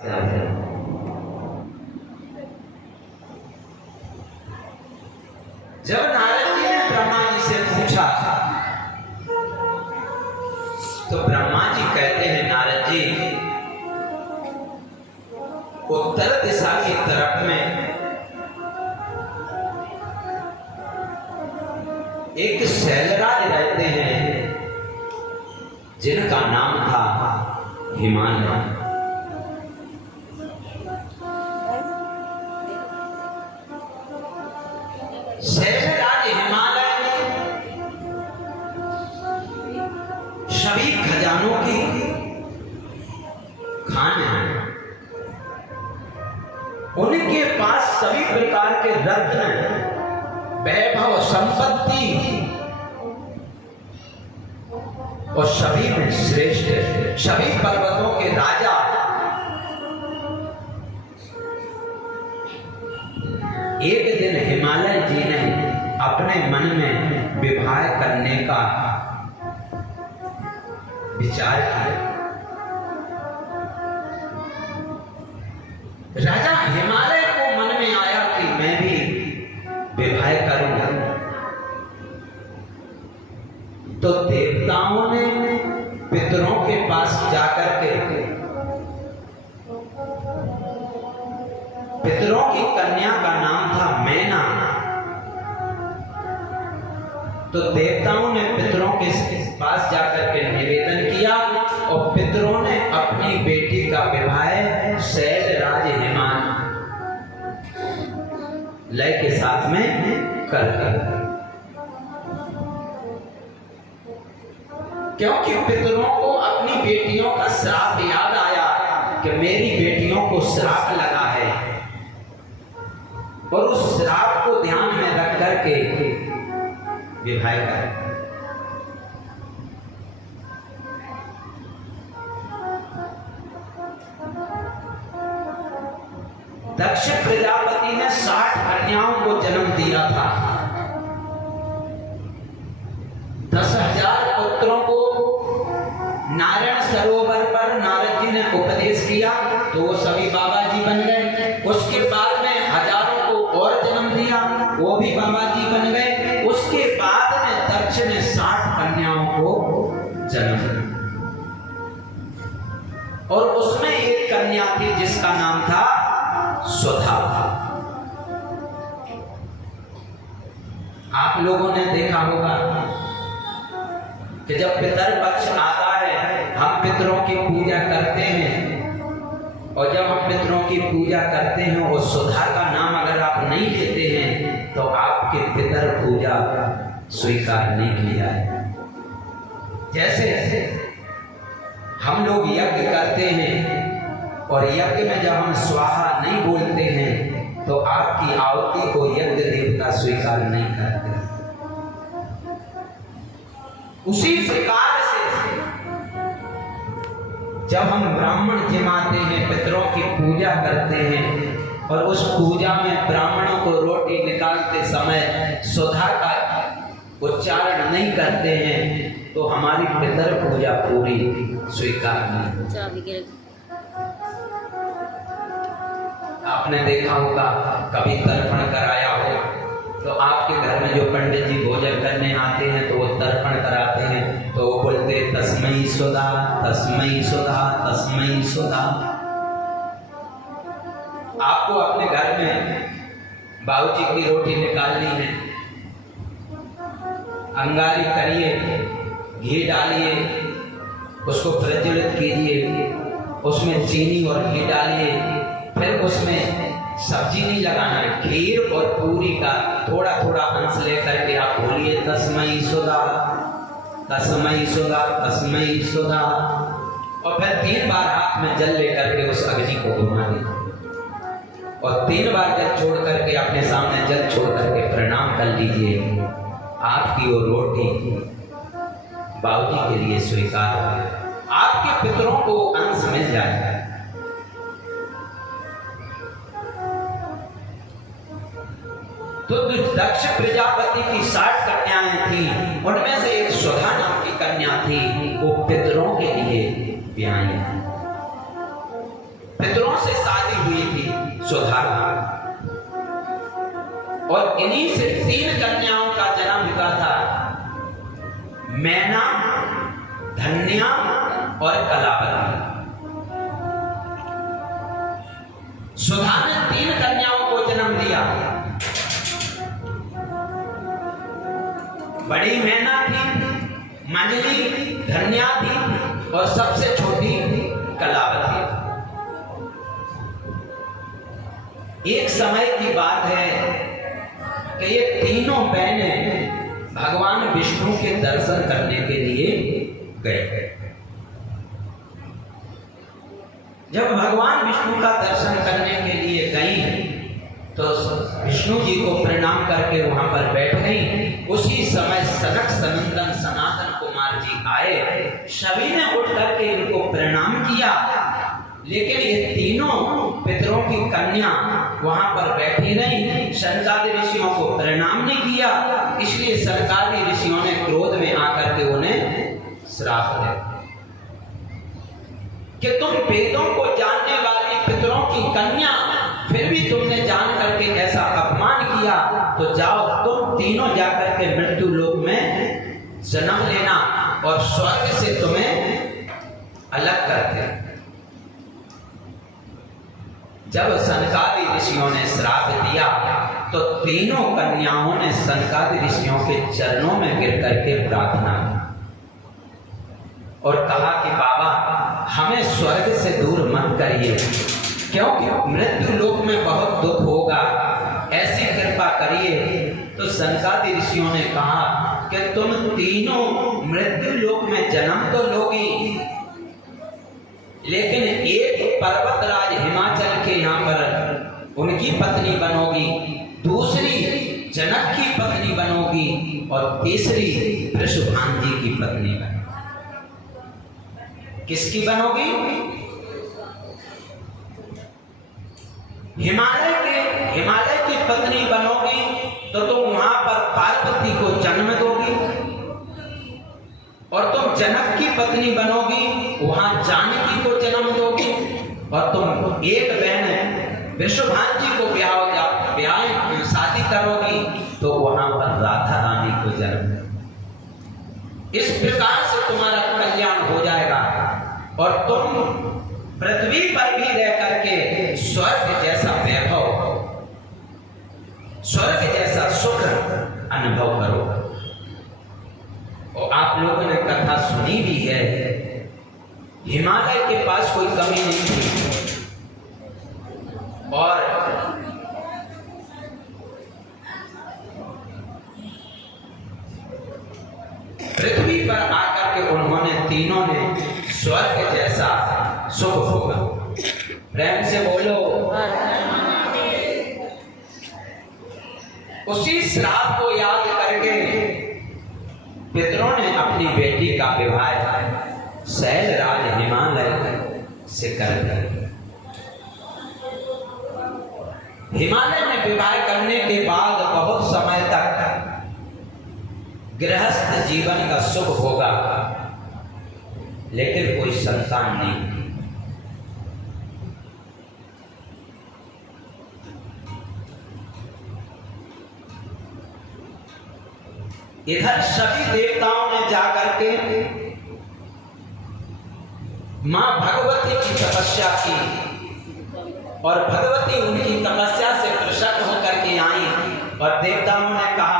जब नारद जी ने ब्रह्मा जी से पूछा तो ब्रह्मा जी कहते हैं, नारद जी, उत्तर दिशा की तरफ में एक शैलराज रहते हैं जिनका नाम था हिमालय। शैलराज हिमालय सभी खजानों की खान है। उनके पास सभी प्रकार के रत्न, वैभव, संपत्ति और सभी में श्रेष्ठ, सभी पर्वतों के राजा। एक दिन हिमालय जी ने अपने मन में विवाह करने का विचार किया। राजा हिमालय को मन में आया कि मैं भी विवाह करूंगा। तो देवताओं ने पितरों के पास जाकर के पितरों की कन्या का नाम था मैना। तो देवताओं ने पितरों के पास जाकर के निवेदन किया और पितरों ने अपनी बेटी का विवाह शैलराज हिमालय के साथ में कर दिया। क्योंकि पितरों को अपनी बेटियों का श्राप याद आया कि मेरी बेटियों को श्राप लगा है, और उस श्राप को ध्यान में रख करके विवाह कर। दक्ष प्रजापति ने 60 कन्याओं को जन्म दिया था। 10,000 पुत्रों को नारायण सरोवर पर नारद जी ने उपदेश किया तो वो सभी बाबा जी बन गए। उसके बाद में हजारों को और जन्म दिया, वो भी बाबा जी बन गए। उसके बाद में दक्ष ने 60 कन्याओं को जन्म दिया, और उसमें एक कन्या थी जिसका नाम था सुधा। आप लोगों ने देखा होगा कि जब पितर पक्ष आता है हम पितरों की पूजा करते हैं, और जब हम पितरों की पूजा करते हैं और सुधा का नाम अगर आप नहीं लेते हैं तो आपके पितर पूजा स्वीकार नहीं की जाए। जैसे हम लोग यज्ञ करते हैं और यज्ञ में जब हम स्वाहा नहीं बोलते हैं तो आपकी आहुति को यज्ञ देवता स्वीकार नहीं करते। उसी प्रकार से जब हम ब्राह्मण जमाते हैं, पितरों की पूजा करते हैं, और उस पूजा में ब्राह्मणों को रोटी निकालते समय सुधा का उच्चारण नहीं करते हैं तो हमारी पितर पूजा पूरी स्वीकार नहीं। आपने देखा होगा कभी तर्पण कराया हो तो आपके घर में जो पंडित जी भोजन करने आते हैं तो वो तर्पण कराते हैं तो वो बोलते तस्मै सुधा, तस्मै सुधा, तस्मै सुधा। आपको अपने घर में बाबूजी की रोटी निकालनी है, अंगारी करिए, घी डालिए, उसको प्रज्वलित कीजिए, उसमें चीनी और घी डालिए, फिर उसमें सब्जी नहीं लगाना है, खीर और पूरी का थोड़ा थोड़ा अंश लेकर के आप बोलिए तस्मै सुधा, तस्मै सुधा, तस्मै सुधा, और फिर 3 बार हाथ में जल लेकर के उस अग्नि को घुमा दीजिए, और 3 बार जल छोड़ करके अपने सामने जल छोड़ करके प्रणाम कर लीजिए। आपकी वो रोटी बाबूजी के लिए स्वीकार है, आपके पितरों को अंश मिल जाएगा। तो दक्ष प्रजापति की 60 कन्याएं थी, उनमें से एक सुधा नाम की कन्या थी, वो पितरों के लिए ब्याही थी। पितरों सुधा। और इन्हीं से 3 कन्याओं का जन्म हुआ था, मैना, धन्या और कलावती। सुधा ने 3 कन्याओं को जन्म दिया। बड़ी मैना थी, मंजली, धन्या थी और सबसे छोटी कलावती। एक समय की बात है कि ये तीनों बहनें भगवान विष्णु के दर्शन करने के लिए गए। जब भगवान विष्णु का दर्शन करने के लिए गई तो विष्णु जी को प्रणाम करके वहां पर बैठ गई। उसी समय सनक सनंदन सनातन कुमार जी आए, सभी ने उठ करके इनको प्रणाम किया, लेकिन ये तीनों पितरों की कन्या वहां पर बैठी रही, सनकादि ऋषियों को प्रणाम नहीं किया। इसलिए सनकादि ऋषियों ने क्रोध में आकर के उन्हें श्राप दिया कि तुम वेदों को जानने वाली पितरों की कन्या, फिर भी तुमने जान करके ऐसा अपमान किया, तो जाओ तुम तीनों जाकर के मृत्यु लोक में जन्म लेना और स्वर्ग से तुम्हें अलग करते। जब सनकादि ऋषियों ने श्राप दिया तो तीनों कन्याओं ने सनकादि ऋषियों के चरणों में गिर करके प्रार्थना की और कहा कि बाबा हमें स्वर्ग से दूर मत करिए, क्योंकि मृत्यु लोक में बहुत दुख होगा, ऐसी कृपा करिए। तो सनकादि ऋषियों ने कहा कि तुम तीनों मृत्यु लोक में जन्म तो लोगी, लेकिन एक पर्वतराज हिमाचल के यहाँ पर उनकी पत्नी बनोगी, दूसरी जनक की पत्नी बनोगी और तीसरी वृषभान जी की पत्नी बनोगी। किसकी बनोगी? हिमालय की पत्नी बनोगी तो तुम वहां पर पार्वती को जन्म दोगी, और तुम जनक की पत्नी बनोगी वहां जानकी को जन्म दोगी, और तुम एक बहन वृषभान जी को ब्याह शादी करोगी तो वहां पर राधा रानी को जन्म दोगी। इस प्रकार से तुम्हारा कल्याण हो जाएगा और तुम पृथ्वी पर भी रह करके स्वर्ग जैसा वैभव, स्वर्ग जैसा सुख अनुभव करो। और आप लोगों ने कथा सुनी भी है, हिमालय के पास कोई कमी नहीं थी और पृथ्वी पर आकर के उन्होंने तीनों ने स्वर्ग जैसा सुख होगा। प्रेम से बोलो। उसी श्राप को याद करके पितरों ने अपनी बेटी का विवाह शैलराज हिमालय से कर दिया। हिमालय में विवाह करने के बाद बहुत समय तक गृहस्थ जीवन का सुख होगा, लेकिन कोई संतान नहीं। इधर सभी देवताओं ने जाकर के मां भगवती की तपस्या की और भगवती उनकी तपस्या से प्रसन्न होकर के आई और देवताओं ने कहा